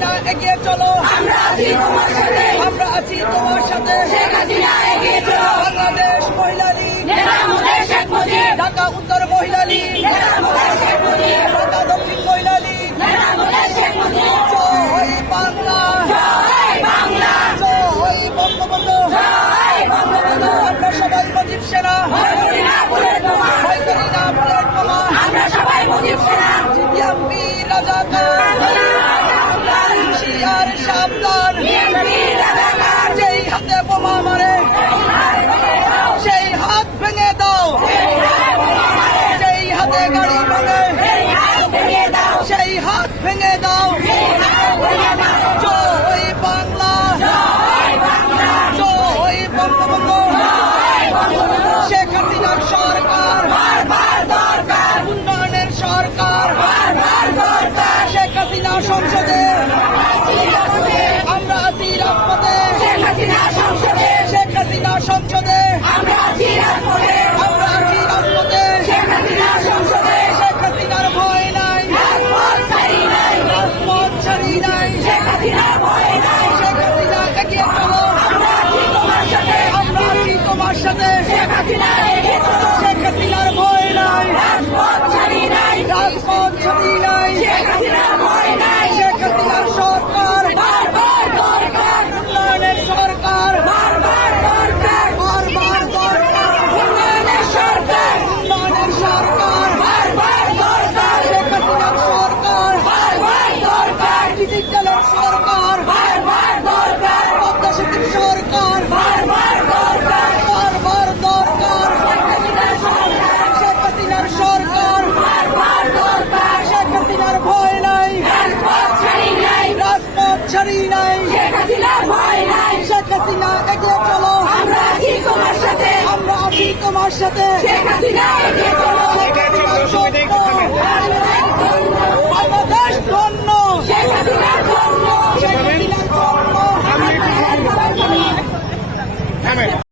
হাসিনা এগিয়ে চলো। আমরা আছি তোমার সাথে। আমরা আছি তোমার সাথে। শেখ হাসিনা এগিয়ে চলো। হাতে গাড়ি ভাঙে সেই হাত ভেঙে দাও। শেখ হাসিনার ভয় নাই। রাজপথ ছাড়ি নাই। রাজপথ ছাড়ি নাই। সাথে। শেখ হাসিনা